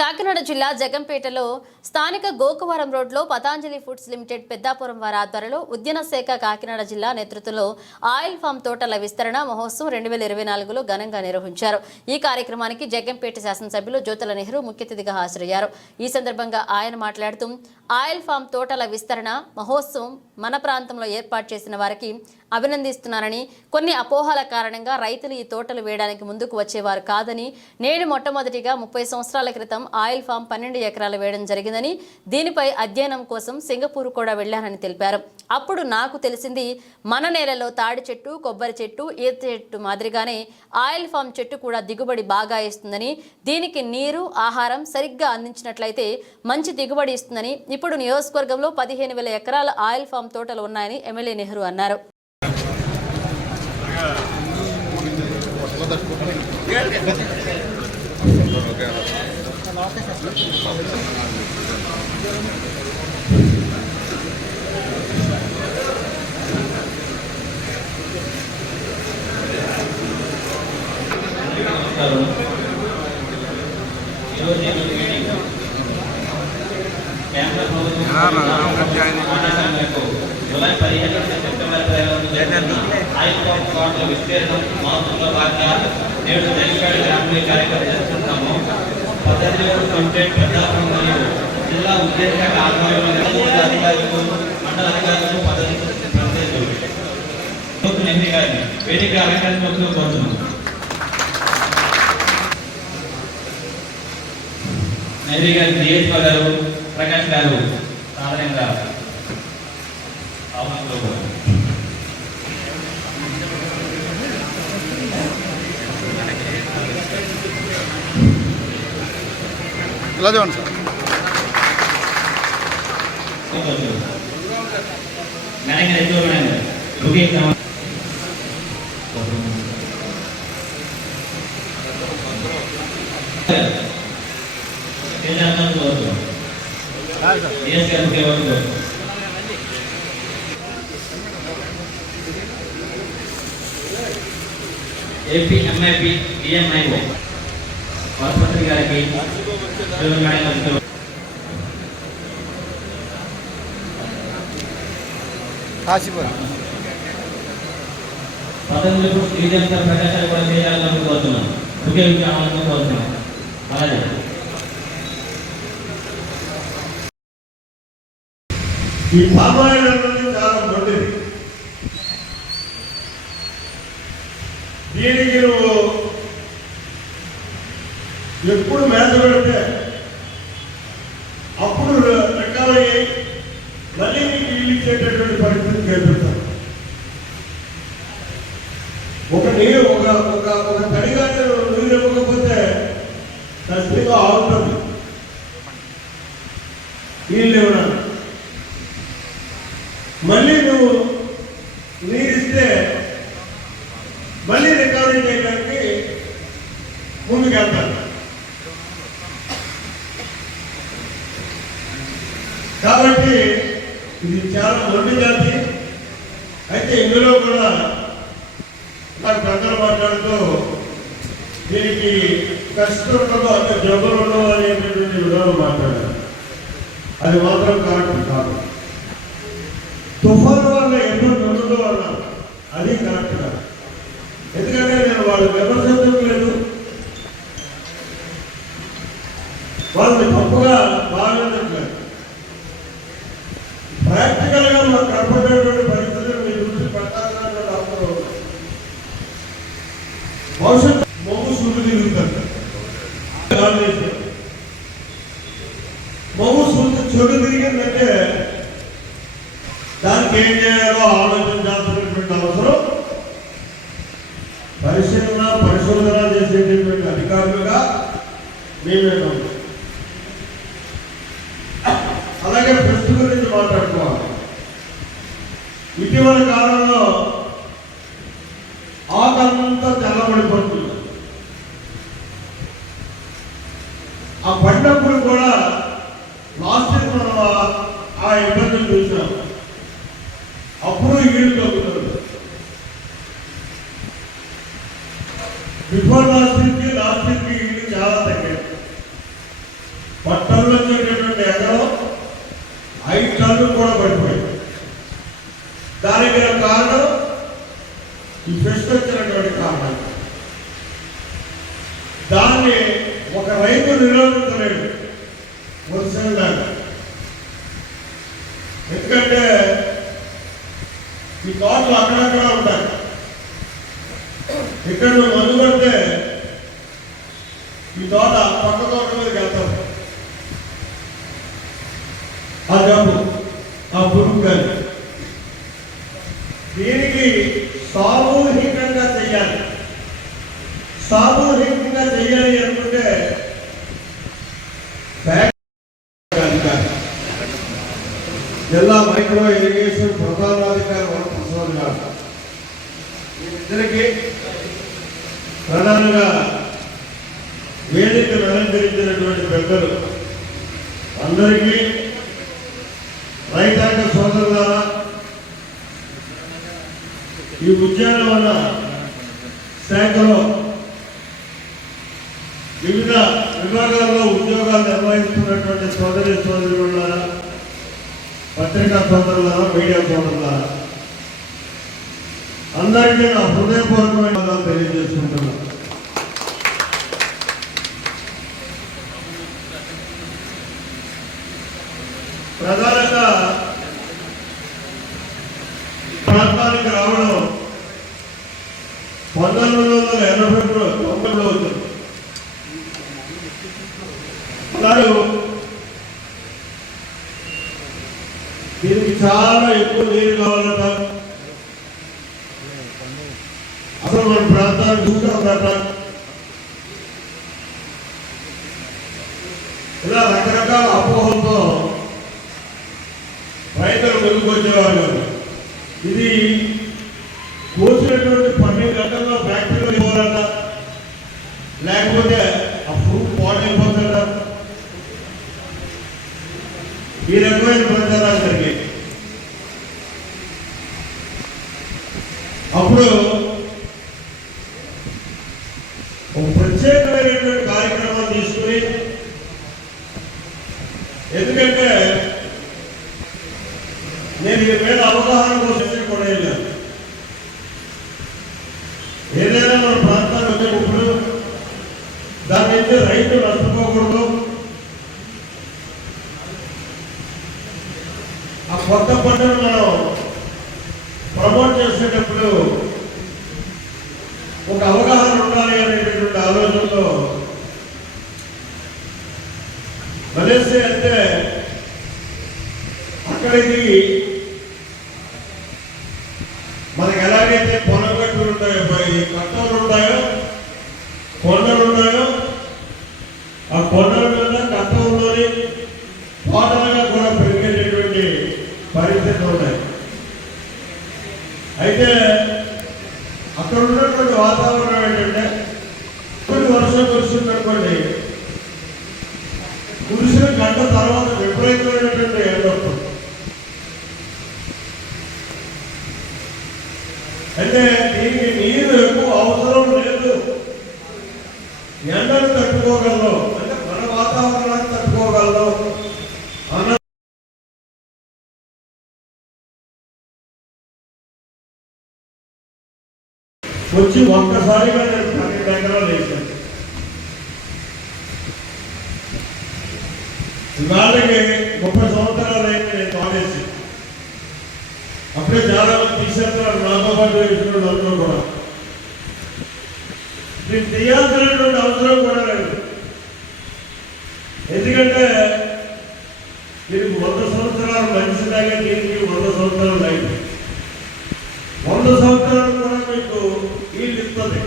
కాకినాడ జిల్లా జగంపేటలో స్థానిక గోకవరం రోడ్లో పతాంజలి ఫుడ్స్ లిమిటెడ్ పెద్దాపురం వారి ఆధ్వర్యంలో ఉద్యాన శాఖ కాకినాడ జిల్లా నేతృత్వంలో ఆయిల్ ఫామ్ తోటల విస్తరణ మహోత్సవం రెండు వేల ఇరవై నాలుగులో ఘనంగా నిర్వహించారు. ఈ కార్యక్రమానికి జగంపేట శాసనసభ్యులు జ్యోతుల నెహ్రూ ముఖ్య అతిథిగా హాజరయ్యారు. ఈ సందర్భంగా ఆయన మాట్లాడుతూ ఆయిల్ ఫామ్ తోటల విస్తరణ మహోత్సవం మన ప్రాంతంలో ఏర్పాటు చేసిన వారికి అభినందిస్తున్నానని కొన్ని అపోహల కారణంగా రైతులు ఈ తోటలు వేయడానికి ముందుకు వచ్చేవారు కాదని నేడు మొట్టమొదటిగా ముప్పై సంవత్సరాల క్రితం ఆయిల్ ఫామ్ పన్నెండు ఎకరాలు వేయడం జరిగిందని దీనిపై అధ్యయనం కోసం సింగపూర్ కూడా వెళ్ళానని తెలిపారు. అప్పుడు నాకు తెలిసింది మన నేలలో తాడి చెట్టు కొబ్బరి చెట్టు ఈత చెట్టు మాదిరిగానే ఆయిల్ ఫామ్ చెట్టు కూడా దిగుబడి బాగా ఇస్తుందని దీనికి నీరు ఆహారం సరిగ్గా అందించినట్లయితే మంచి దిగుబడి ఇస్తుందని ఇప్పుడు నియోజకవర్గంలో పదిహేను వేల ఎకరాల ఆయిల్ ఫామ్ తోటలు ఉన్నాయని ఎమ్మెల్యే నెహ్రూ అన్నారు. జూలై పదిహేను నుండి సెప్టెంబర్ ఇరవై వరకు హైకోర్టు కోర్టుల విస్తీర్ణం మహత్వంలో భాగంగా నేడు తెలంగాణ గ్రామీణ కార్యక్రమం జరుపుకుంటాము పద్ధతిలో కంటెంట్ ప్రజాపం మరియు జిల్లా ఉద్యోగ శాఖ ఆధ్వర్యంలో అధికారులకు మండల అధికారులకు పద్ధతి ప్రతినిధులు గారిని వేదిక అలంకరించవలసిందిగా కోరుతున్నాం. నెహ్రీ గారి డిఎస్పీ గారు ప్రకాష్ గారు సాధారణంగా ఆహ్వానంలో ఇలా చూడండి సార్ మేనేజర్ ఎక్కువ మేనేజర్ బుకింగ్ క్రమం ఏం చేస్తాను కోరుతున్నాను డిఎస్ గారు ముఖ్య కోరుతున్నాను ఏపీ ఎంఐపి డిఎంఐఓ ఆసుపత్రి గారికి శివన్ మేడం గారికి కాశీపూర్ పతంజలి శ్రీజంత ప్రకాశాలు కూడా చేయాలని కోరుతున్నాం ముఖ్య విషయాలను కోరుతున్నాం అలాగే ఈ పామాయిల్ దీనికి నువ్వు ఎప్పుడు మేత పెడితే అప్పుడు రికవరీ అయ్యి మళ్ళీ నీకు ఇల్లు ఇచ్చేటటువంటి పరిస్థితి కల్పిస్తాం ఒక నీరు ఒక ఒక ఒక తడిగానే నీరు ఇవ్వకపోతే ఖచ్చితంగా ఆగుతుంది. నీళ్ళు ఇవ్వడానికి మళ్ళీ నువ్వు నీరిస్తే మళ్ళీ చేయడానికి ముందుకెళ్తాను కాబట్టి ఇది చాలా మొండి జాతి. అయితే ఇందులో కూడా నాకు పెద్దలు మాట్లాడుతూ దీనికి కష్టం ఉండదు అంటే జబ్బులు ఉండవు అనేటటువంటి విధానం మాట్లాడారు. అది మాత్రం కరెక్ట్ కాదు. తుఫాను వల్ల ఇబ్బంది ఉండదు అన్నారు. అది కరెక్ట్ కాదు. వాళ్ళు విమర్శించడం లేదు వాళ్ళని తప్పుగా భావించట్లేదు ప్రాక్టికల్గా మాకు కనపడేటువంటి పరిస్థితులు మీ దృష్టి పెట్టాలన్న అవసరం భవిష్యత్తు మొగ్గు సూర్యుడు తిరుగుతారు మొగ్గు సూర్యుడు చెడు తిరిగిందంటే దానికి ఏం చేయాలో ఆలోచించాల్సినటువంటి అవసరం పరిశీలన పరిశోధన చేసేటటువంటి అధికారులుగా మేమే అలాగే ప్రస్తుత గురించి మాట్లాడుకోవాలి. ఇటీవల కాలంలో ఆకంతా తెల్లబడిపోతుంది ఆ పడినప్పుడు కూడా లాస్ట్ మనం ఆ- ఇబ్బందులు చూసాం. అప్పుడు ఈడు ఈ ఫెస్ట్ వచ్చినటువంటి కారణం. దాన్ని ఒక రైతు నిరోధించలేడు. వర్షం ఎందుకంటే ఈ తోటలు అక్కడక్కడ ఉంటాయి. ఇక్కడ నువ్వు మందు కొడితే ఈ తోట పక్క తోట మీదకి వెళ్తాం ఆ జబ్బు ఆ పురుగు కానీ. దీనికి సామూహికంగా చేయాలి సామూహికంగా చేయాలి అనుకుంటే జిల్లా మైక్రో ఇరిగేషన్ ప్రధానాధికారి వరప్రసాద్ గారు ఇద్దరికి ప్రధానంగా వేదికను అలంకరించినటువంటి పెద్దలు అందరికీ రైతాంగ సోదరులారా ఈ ఉద్యానవన శాఖలో వివిధ విభాగాల్లో ఉద్యోగాలు నిర్వహిస్తున్నటువంటి సోదరి సోదరులారా పత్రికా సోదరులారా మీడియా సోదరులారా అందరికీ నా హృదయపూర్వకమైన తెలియజేసుకుంటున్నాను ప్రధానంగా ప్రాంతానికి రావడం పంతొమ్మిది వందల ఎనభై తొంభైలో వచ్చింది అన్నారు దీనికి చాలా ఎక్కువ నీరు కావాలట అసలు మన ప్రాంతాన్ని చూసామట ఇలా రకరకాల అపోహలతో రైతులు ముందుకొచ్చేవారు కాదు. ఇది కోసినటువంటి పన్నెండు గంటల్లో ఫ్యాక్టరీలో ఇవ్వాలంట. లేకపోతే ఆ ఫ్రూట్ పాడైపోతుంట ఈ రకమైన ప్రచారం జరిగాయి అప్పుడు ఒక ప్రత్యేకమైనటువంటి కార్యక్రమం తీసుకుని ఎందుకంటే నేను ఈ మీద అవగాహన కోసం కూడా వెళ్ళాను ఏదైనా మన ప్రాంతానికి వచ్చేటప్పుడు దాని రైతు నష్టపోకూడదు ఆ కొత్త పంటను మనం ప్రమోట్ చేసేటప్పుడు ఒక అవగాహన ఉండాలి అనేటటువంటి ఆలోచనతో మలేసియా అంటే అక్కడికి మనకి ఎలాగైతే పొలం గట్టులు ఉంటాయో ఈ కట్టలు ఉంటాయో కొండలు ఉన్నాయో కొండల మీద కట్టంలోని తోటలుగా కూడా పెరిగేటటువంటి పరిస్థితులు ఉన్నాయి. అయితే అక్కడ ఉన్నటువంటి వాతావరణం ఏంటంటే కొన్ని వర్షం కురిసిందనుకోండి కురిసిన గంట తర్వాత విపరీతమైనటువంటి ఎండొస్తుంది అయితే దీనికి నీరు ఎక్కువ అవసరం లేదు. ఎండను తట్టుకోగలరు. ఒక్కసారిగా నేను పన్నెండు ఎకరాలు వేసాను ఇవాళకి ముప్పై సంవత్సరాలు అయింది నేను కాలేజీ. అప్పుడే చాలా మంది తీసేస్తున్నారు నాతో పాటు వేసినటువంటి అందరూ కూడా. నేను తీయాల్సినటువంటి అవసరం కూడా లేదు. ఎందుకంటే దీనికి వంద సంవత్సరాలు మనిషిలాగా దీనికి వంద సంవత్సరాలు అయింది వంద సంవత్సరాలు కూడా మీకు ఈల్డ్ ఇస్తుంది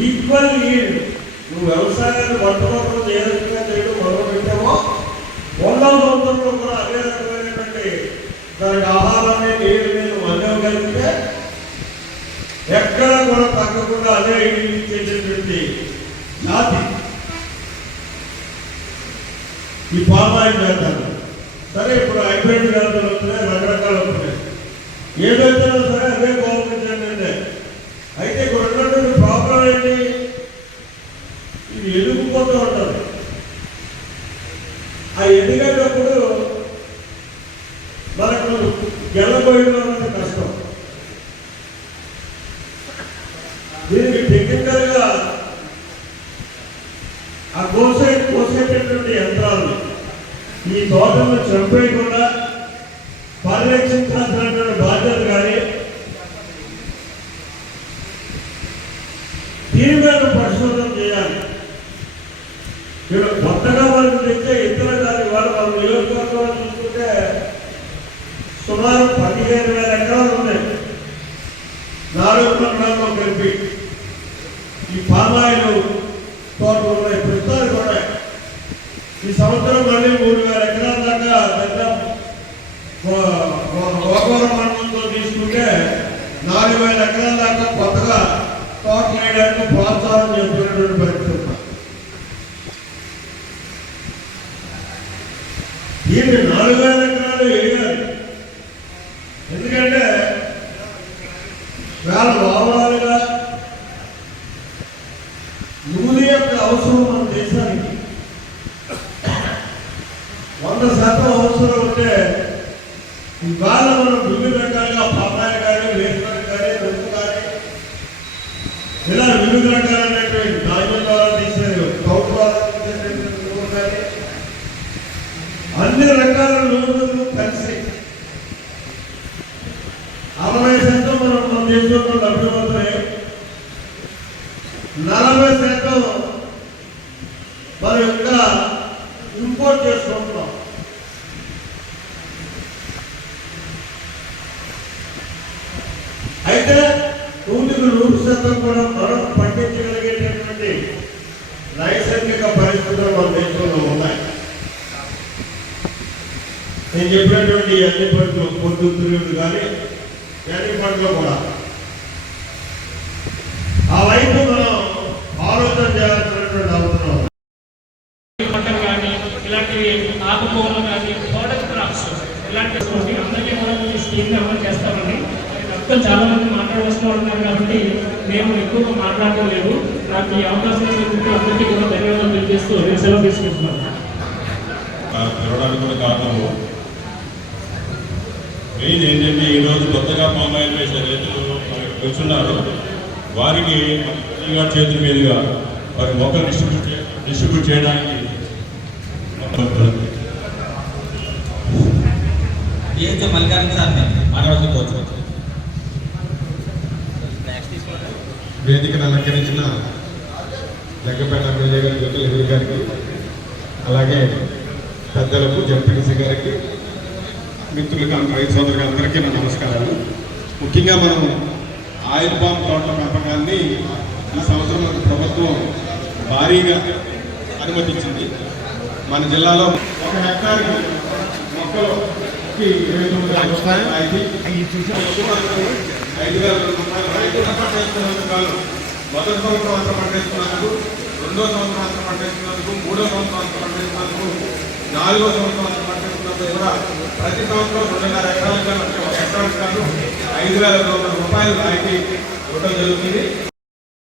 ఈక్వల్ ఈల్డ్ నువ్వు వ్యవసాయాన్ని మొట్టమొదటి ఏ రకంగా చేయడం మొదలు పెట్టామో వందవ సంవత్సరంలో కూడా అదే రకమైనటువంటి దానికి ఆహారాన్ని నీరు మీద మళ్ళగలిగితే ఎక్కడ కూడా తగ్గకుండా అదే ఈల్డ్ జాతి. ఈ పామాయిల్ చేద్దాం సరే ఇప్పుడు హైబ్రిడ్ జాతులు వస్తున్నాయి రకరకాల వస్తున్నాయి ఏదైతే సరే అదే గవర్నమెంట్ అంటే అయితే ఇక్కడ ఉన్నటువంటి ప్రాబ్లం ఏంటి ఇది ఎదుగుపోతూ ఉంటుంది ఎదిగేటప్పుడు మనకు గెలబోయడం అనేది కష్టం దీనికి టెక్నికల్గా ఆ కోసే కోసేటటువంటి యంత్రాలు ఈ తోటను చంపేయకుండా పరిరక్షించాల్సినటువంటి బాధ్యత కానీ దీని మీద పరిశోధన చేయాలి. ఇక్కడ కొత్తగా మనకు తెచ్చే ఇతర దాని వల్ల మన నియోజకవర్గంలో చూసుకుంటే సుమారు పదిహేను వేల ఎకరాలు ఉన్నాయి. నాలుగు మండలాల్లో కలిపి ఈ పామాయిలు తోటలు ఉన్నాయి. ప్రస్తుతానికి ఈ సంవత్సరం మళ్ళీ మూడు వేల ఎకరాల దాకా పెద్ద గోకవరం మండలంతో తీసుకుంటే నాలుగు వేల ఎకరాల దాకా కొత్తగా తోట వేయడానికి ప్రోత్సాహం చేస్తున్నటువంటి పరిస్థితి దీన్ని నాలుగు వేల ఎకరాలు వేయాలి ఎందుకంటే వేల వాహనాలుగా నూనె యొక్క అవసరం మన దేశానికి వంద శాతం అవసరం ఉంటే ఇవాళ మనం వివిధ రకాలుగా పాపాయ కానీ వేసుకొని కానీ రుక్కు కానీ ఇలా నైసర్గిక పరిస్థితులు మన దేశంలో ఉన్నాయి. నేను చెప్పినటువంటి అన్ని పంటలు పొద్దుతులు కానీ అన్ని పంటలు కూడా. ఆ వైపు మనం ఆలోచన చేయాల్సినటువంటి అవసరం పంటలు కానీ ఇలాంటివి ఆకుకూరలు కానీ ప్రోడక్ట్ క్రాప్స్ ఇలాంటి అందరికీ కూడా ఈ స్కీమ్ అమలు చేస్తామండి. మొత్తం చాలా మంది మాట్లాడవలసిన వాళ్ళు ఉన్నారు కాబట్టి మేము ఎక్కువగా మాట్లాడడం లేదు. నాకు ఈ అవకాశం అందరికీ కూడా తెలియజేస్తూ నేను సెలవు తీసుకుంటున్నాను పిలవడానికి కూడా కారణము మెయిన్ ఏంటంటే ఈరోజు కొత్తగా పామాయిల్ వేసే రైతులు కూర్చున్నారు వారికి గారి చేతుల మీదుగా వారి మొక్కలు డిస్ట్రిబ్యూట్ డిస్ట్రిబ్యూట్ చేయడానికి ఏదైతే మల్లికార్జున సార్ మాట్లాడుతూ కోరుకోవచ్చు వేదికను అలంకరించిన జగ్గపేట ఎమ్మెల్యే గారి జ్యోతుల నెహ్రూ గారికి అలాగే పెద్దలకు జడ్పీటీసీ గారికి మిత్రులకు రైతు సోదరులకు అందరికీ నా నమస్కారాలు. ముఖ్యంగా మనం ఆయిల్ పామ్ తోటల పెంపకాన్ని ఈ సంవత్సరం ప్రభుత్వం భారీగా అనుమతించింది. మన జిల్లాలో ఒక హెక్టార్కి మొక్కలకి ఇరవై తొమ్మిది. ఐదు వేల రూపాయలు. రైతు మొదటి సంవత్సరం అంతా పంటేస్తున్నందుకు రెండో సంవత్సరం అంతా పంటేస్తున్నందుకు మూడో సంవత్సరం అంతా పంటేస్తున్నందుకు నాలుగో సంవత్సరం అంతా పంటేస్తున్నందుకు కూడా ప్రతి సంవత్సరం రెండున్నర ఎకరాలకు గాను ఒక ఎకరానికి ఐదు వేల వందల రూపాయలు రాయితీ ఇవ్వడం జరుగుతుంది.